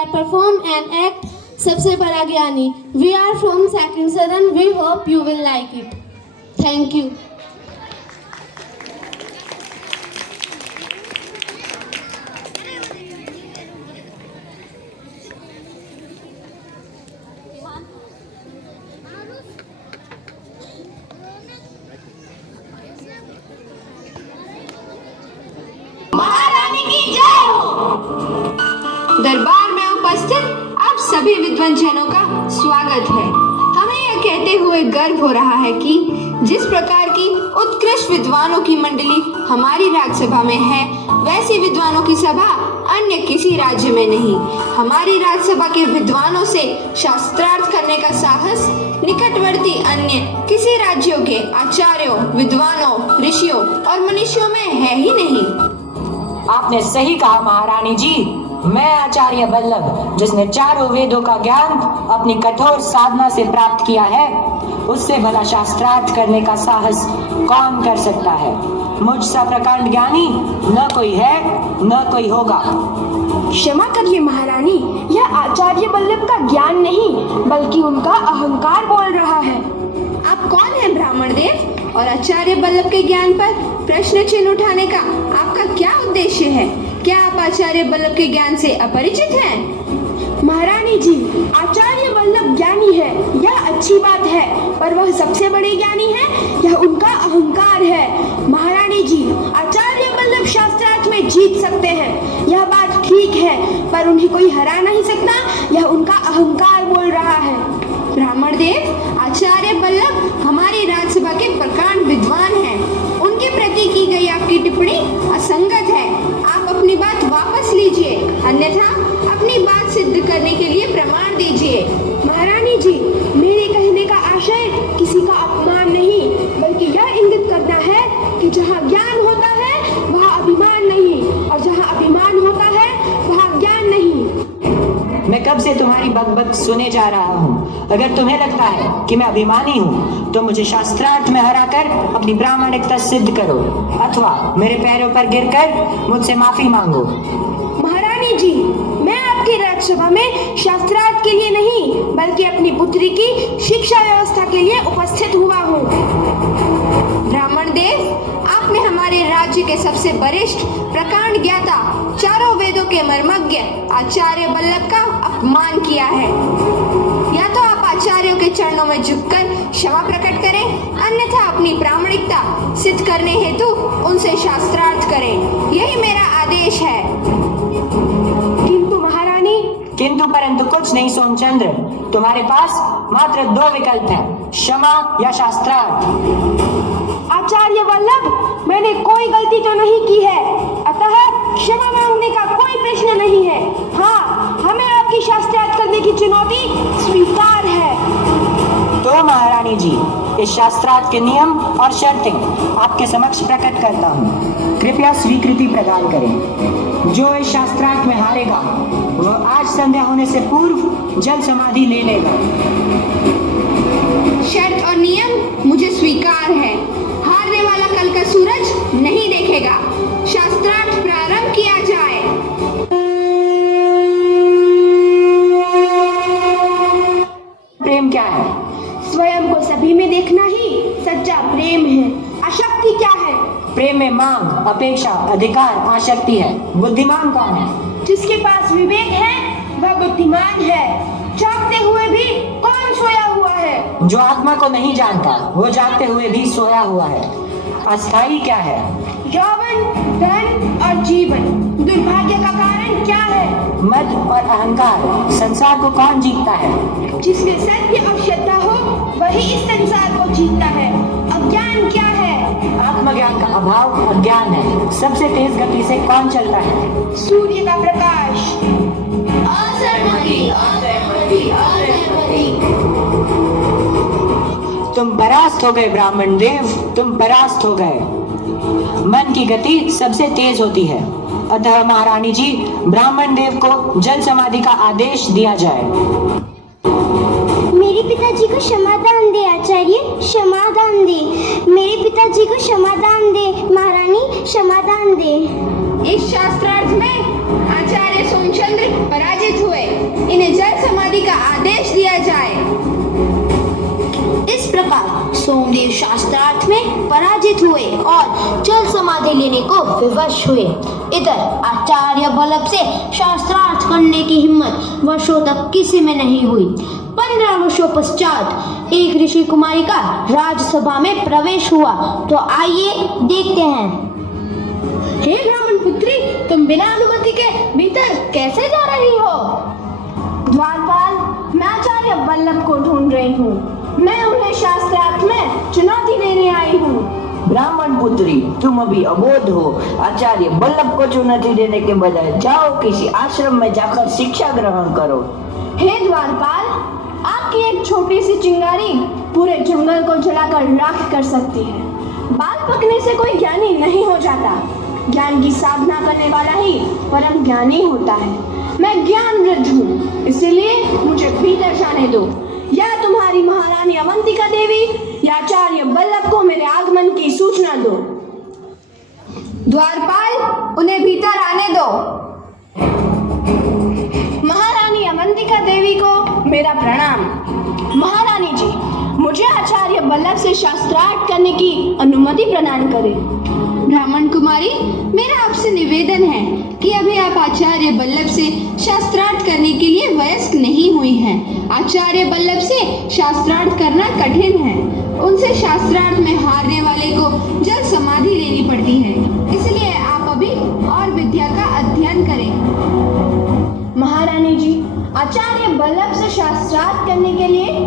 I perform an act सबसे बड़ा ज्ञानी. We are from Second Southern. We hope you will like it. Thank you. महारानी की जय हो। दरबार में उपस्थित आप सभी विद्वानजनों का स्वागत है। हमें यह कहते हुए गर्व हो रहा है कि जिस प्रकार की उत्कृष्ट विद्वानों की मंडली हमारी राज्यसभा में है, वैसी विद्वानों की सभा अन्य किसी राज्य में नहीं। हमारी राज्यसभा के विद्वानों से शास्त्रार्थ करने का साहस निकटवर्ती अन्य किसी राज्यों के आचार्यों, विद्वानों, ऋषियों और मनुष्यों में है ही नहीं। आपने सही कहा महारानी जी। मैं आचार्य वल्लभ, जिसने चारों वेदों का ज्ञान अपनी कठोर साधना से प्राप्त किया है, उससे भला शास्त्रार्थ करने का साहस कौन कर सकता है। मुझ सा प्रकांड ज्ञानी न कोई है न कोई होगा। क्षमा करिए महारानी, यह आचार्य वल्लभ का ज्ञान नहीं बल्कि उनका अहंकार बोल रहा है। आप कौन हैं ब्राह्मण देव, और आचार्य वल्लभ के ज्ञान पर प्रश्न चिन्ह उठाने का आपका क्या उद्देश्य है? क्या आप आचार्य वल्लभ के ज्ञान से अपरिचित हैं? महारानी जी, आचार्य वल्लभ ज्ञानी है, यह अच्छी बात है, पर वह सबसे बड़े ज्ञानी है, यह उनका अहंकार है। महारानी जी, आचार्य वल्लभ शास्त्रार्थ में जीत सकते हैं, यह बात ठीक है, पर उन्हें कोई हरा नहीं सकता, यह उनका अहंकार बोल रहा है। ब्राह्मण देव, आचार्य वल्लभ हमारी राज्यसभा के प्रकांड विद्वान हैं। उनके प्रति की गई आपकी टिप्पणी असंगत है। आप अपनी बात वापस लीजिए, अन्यथा अपनी बात सिद्ध करने के लिए प्रमाण दीजिए। महारानी जी, मेरे कहने का आशय किसी का अपमान नहीं, बल्कि यह इंगित करना है कि जहाँ ज्ञान होता है वहाँ अभिमान नहीं, और जहाँ अभिमान होता है वहाँ ज्ञान नहीं। मैं कब से तुम्हारी बकबक सुने जा रहा हूँ। अगर तुम्हें लगता है कि मैं अभिमानी हूँ, तो मुझे शास्त्रार्थ में हराकर अपनी प्रामाणिकता सिद्ध करो, अथवा मेरे पैरों पर गिरकर मुझसे माफी मांगो। महारानी जी, मैं आपकी राज्यसभा में शास्त्रार्थ के लिए नहीं बल्कि अपनी पुत्री की शिक्षा व्यवस्था के लिए उपस्थित हुआ हूँ। ब्राह्मण देव, आपने हमारे राज्य के सबसे वरिष्ठ प्रकांड ज्ञाता, चारों वेदों के मर्मज्ञ आचार्य वल्लभ का अपमान किया है। या तो आप आचार्यों के चरणों में झुककर क्षमा प्रकट करें, अन्यथा अपनी प्रामाणिकता सिद्ध करने हेतु उनसे शास्त्रार्थ करें। यही मेरा आदेश है। किंतु महारानी, किंतु परंतु कुछ नहीं सोमचंद्र, तुम्हारे पास मात्र दो विकल्प हैं, क्षमा या शास्त्रार्थ। आचार्य वल्लभ, मैंने कोई गलती तो नहीं की है, अतः क्षमा मांगने का कोई प्रश्न नहीं है। हाँ, हमें आपकी शास्त्रार्थ करने की चुनौती स्वीकार है। तो महारानी जी, इस शास्त्रार्थ के नियम और शर्तें आपके समक्ष प्रकट करता हूँ। कृपया स्वीकृति प्रदान करें। जो इस शास्त्रार्थ में हारेगा, वह आज संध्या होने से पूर्व जल समाधि ले लेगा। शर्त और नियम मुझे स्वीकार है। हारने वाला कल का सूरज नहीं देखेगा। शास्त्रार्थ प्रारंभ किया जाए। प्रेम क्या है? स्वयं को सभी में देखना ही सच्चा प्रेम है। आसक्ति क्या है? प्रेम में मांग, अपेक्षा, अधिकार, आसक्ति है। बुद्धिमान कौन है? जिसके पास विवेक है वह बुद्धिमान है। जागते हुए भी कौन सोया हुआ है? जो आत्मा को नहीं जानता, वो जागते हुए भी सोया हुआ है। अस्थाई क्या है? यौवन, धन और जीवन। दुर्भाग्य का कारण क्या है? मद और अहंकार। संसार को कौन जीतता है? जिसमें सत्य और श्रद्धा हो वही इस संसार को जीतता है। अज्ञान क्या है? आत्मज्ञान का अभाव अज्ञान है। सबसे तेज गति से कौन चलता है? सूर्य का प्रकाश। तुम परास्त हो गए ब्राह्मण देव, तुम परास्त हो गए। मन की गति सबसे तेज होती है, अतः महारानी जी, ब्राह्मण देव को जल समाधि का आदेश दिया जाए। मेरे पिताजी को क्षमादान दे आचार्य, क्षमादान दे। मेरे पिताजी को क्षमादान दे महारानी, क्षमादान दे। इस शास्त्रार्थ में आचार्य सोमचंद्र पराजित हुए। इन्हें जल समाधि का आदेश दिया जाए। इस प्रकार सोमदेव शास्त्रार्थ में पराजित हुए और जल समाधि लेने को विवश हुए। इधर आचार्य बल्लभ से शास्त्रार्थ करने की हिम्मत वर्षों तक किसी में नहीं हुई। 15 वर्षों पश्चात एक ऋषि कुमारी का राजसभा में प्रवेश हुआ। तो आइए देखते हैं। हे ब्राह्मण पुत्री, तुम बिना अनुमति के भीतर कैसे जा रही हो? द्वारपाल, मैं आचार्य बल्लभ को ढूंढ रही हूँ। मैं उन्हें शास्त्रार्थ में चुनौती देने आई हूँ। ब्राह्मण पुत्री, तुम अभी अबोध हो। आचार्य बल्लभ को चुनौती देने के बजाय जाओ किसी आश्रम में जाकर शिक्षा ग्रहण करो। हे द्वारपाल, आपकी एक छोटी सी चिंगारी पूरे जंगल को जलाकर राख कर सकती है। बाल पकने से कोई ज्ञानी नहीं हो जाता। ज्ञान की साधना करने वाला ही परम ज्ञानी होता है। मैं ज्ञान वृद्ध हूँ, इसलिए मुझे भीतर जाने दो। या तुम्हारी महारानी अवंतिका देवी या आचार्य बल्लभ को मेरे आगमन की सूचना दो। द्वारपाल, उन्हें भीतर आने दो। महारानी अवंतिका देवी को मेरा प्रणाम। महारानी जी, मुझे आचार्य बल्लभ से शास्त्रार्थ करने की अनुमति प्रदान करें। ब्राह्मण कुमारी, मेरा आपसे निवेदन है कि अभी आप आचार्य बल्लभ से शास्त्रार्थ करने के लिए वयस्क नहीं हुई हैं। आचार्य बल्लभ से शास्त्रार्थ करना कठिन है। उनसे शास्त्रार्थ में हारने वाले को जल समाधि लेनी पड़ती है। इसलिए आप अभी और विद्या का अध्ययन करें। महारानी जी, आचार्य बल्लभ से शास्त्रार्थ करने के लिए